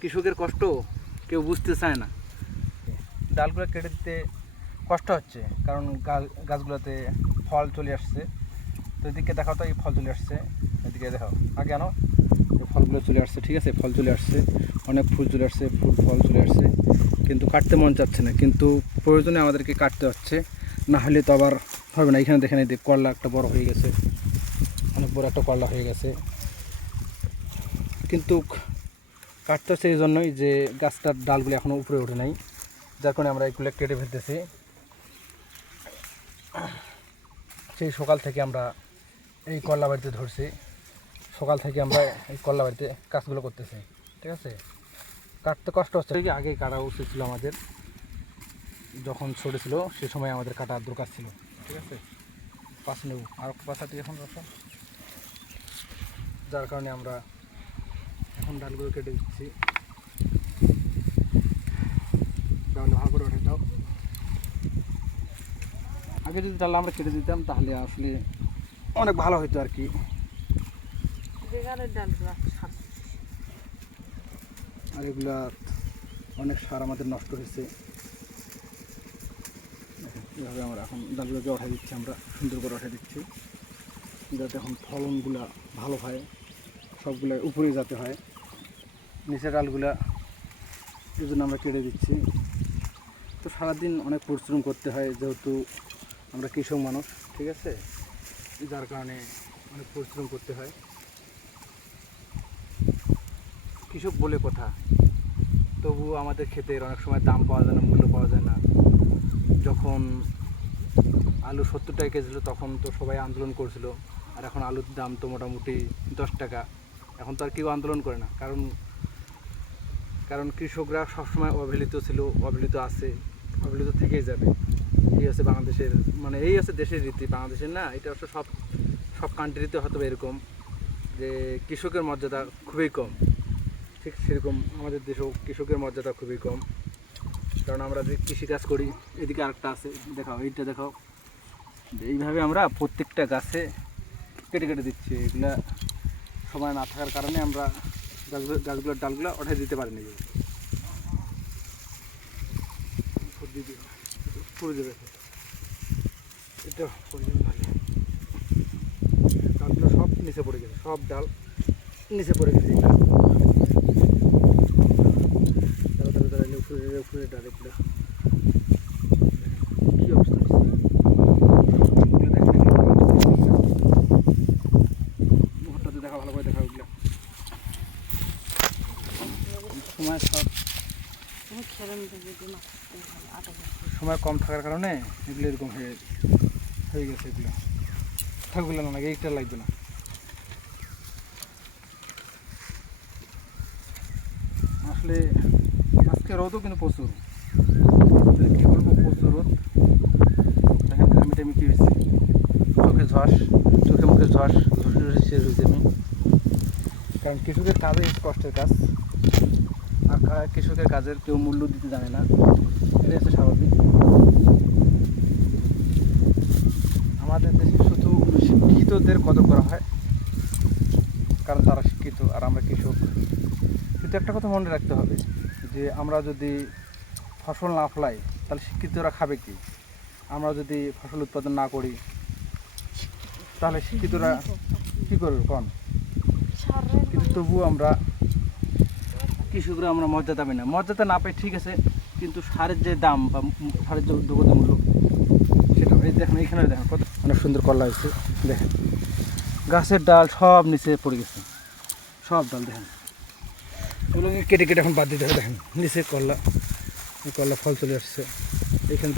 কৃষকের কষ্ট কেউ বুঝতে চায় না। ডালগুলো কেটে দিতে কষ্ট হচ্ছে, কারণ গাছগুলোতে ফল চলে আসছে। তো এদিকে দেখাও তো, এই ফল চলে আসছে, এদিকে দেখাও, আগে আনো, এই ফলগুলো চলে আসছে, ঠিক আছে, ফল চলে আসছে, অনেক ফুল চলে আসছে, ফল চলে আসছে, কিন্তু কাটতে মন চাচ্ছে না, কিন্তু প্রয়োজনে আমাদেরকে কাটতে হচ্ছে, না হলে তো আবার হবে না। এখানে দেখেন, এই করলা একটা বড় হয়ে গেছে, অনেক বড় একটা করলা হয়ে গেছে, কিন্তু কাটতে হচ্ছে এই জন্যই যে গাছটার ডালগুলো এখনও উপরে ওঠে নাই, যার কারণে আমরা এগুলো কেটে ফেলতেছি। সেই সকাল থেকে আমরা এই করলা বাড়িতে ধরছি, সকাল থেকে আমরা এই করলা বাড়িতে কাজগুলো করতেছি, ঠিক আছে। কাটতে কষ্ট হচ্ছে, আগেই কাটা উচিত ছিল আমাদের, যখন ছোটো ছিল সে সময় আমাদের কাটার দরকার ছিল, ঠিক আছে। পাশ নেব আর পাশাটি এখন রসা, যার কারণে আমরা এখন ডালগুলো কেটে দিচ্ছি। ডাল ভাগ করে ওঠে দাও। আগে যদি ডাল আমরা কেটে দিতাম তাহলে আসলে অনেক ভালো হতো আর কি। আর এগুলা অনেক সার আমাদের নষ্ট হয়েছে। এভাবে আমরা এখন ডালগুলোকে উঠাই দিচ্ছি, আমরা সুন্দর করে উঠাই দিচ্ছি, যাতে এখন ফলনগুলা ভালো হয়, সবগুলো উপরে যাতে হয়। নিচের ডালগুলা এই জন্য আমরা কেটে দিচ্ছি। তো সারাদিন অনেক পরিশ্রম করতে হয়, যেহেতু আমরা কৃষক মানুষ, ঠিক আছে, যার কারণে অনেক পরিশ্রম করতে হয়। কৃষক বলে কথা, তবু আমাদের ক্ষেতের অনেক সময় দাম পাওয়া যায় না, মূল্য পাওয়া যায় না। যখন আলু 70 টাকা কেজি ছিল তখন তো সবাই আন্দোলন করছিল, আর এখন আলুর দাম তো মোটামুটি 10 টাকা। এখন তো আর কেউ আন্দোলন করে না, কারণ কৃষকরা সবসময় অবহেলিত ছিল, অবহেলিত আছে, অবহেলিত থেকেই যাবে। এই হচ্ছে বাংলাদেশের, মানে এই হচ্ছে দেশের রীতি, বাংলাদেশের না, এটা হচ্ছে সব কান্ট্রিতে হয়তো এরকম যে কৃষকের মর্যাদা খুবই কম। ঠিক সেরকম আমাদের দেশেও কৃষকের মর্যাদা খুবই কম, কারণ আমরা যে কৃষিকাজ করি। এদিকে আরেকটা আছে, দেখাও, এইটা দেখাও। এইভাবে আমরা প্রত্যেকটা গাছে কেটে কেটে দিচ্ছি। এগুলা সময় না থাকার কারণে আমরা গাছগুলোর ডালগুলো উঠাই দিতে পারিনি। পড়ে যাবে, এটা পড়ে যাবে, ভালো। ডালগুলো সব নিচে পড়ে গেছে, সব ডাল নিচে পড়ে গেছে। উপরে ডাল, এগুলো কী অবস্থা মুহূর্তে দেখা, ভালো করে দেখা। ওগুলো সময় কম থাকার কারণে এগুলো এরকম হয়ে গেছে। এগুলো থাকবে না, এইটা লাগবে না। আসলে আজকে রোদও কিন্তু প্রচুর, কী বলবো, প্রচুর রোদ। দেখেন ঘামি টামি কী হয়েছে, চোখে মুখে ঝস শেষ হয়েছে আমি। কারণ কৃষকের কাজে কষ্টের কাজ, আর কৃষকের কাজের কেউ মূল্য দিতে জানে না, এটা হচ্ছে স্বাভাবিক। আমাদের দেশে শুধু শিক্ষিতদের কদর করা হয়, কারণ তারা শিক্ষিত আর আমরা কৃষক। কিন্তু একটা কথা মনে রাখতে হবে, যে আমরা যদি ফসল না ফলাই তাহলে শিক্ষিতরা খাবে কি? আমরা যদি ফসল উৎপাদন না করি তাহলে শিক্ষিতরা কী করবে কোন? কিন্তু তবুও আমরা কৃষকরা আমরা মর্যাদা পাই না। মর্যাদা না পাই ঠিক আছে, কিন্তু সারের যে দাম বা সারের যে উদ্যোগত মূল্য, সেটা এই দেখেন, এইখানে দেখেন কত অনেক সুন্দর করলা হয়েছে। দেখেন গাছের ডাল সব নিচে পড়ে গেছে, সব ডাল দেখেন, এগুলোকে কেটে কেটে এখন বাদ দিতে হবে। দেখেন নিচে করলা ফল চলে আসছে, এখানে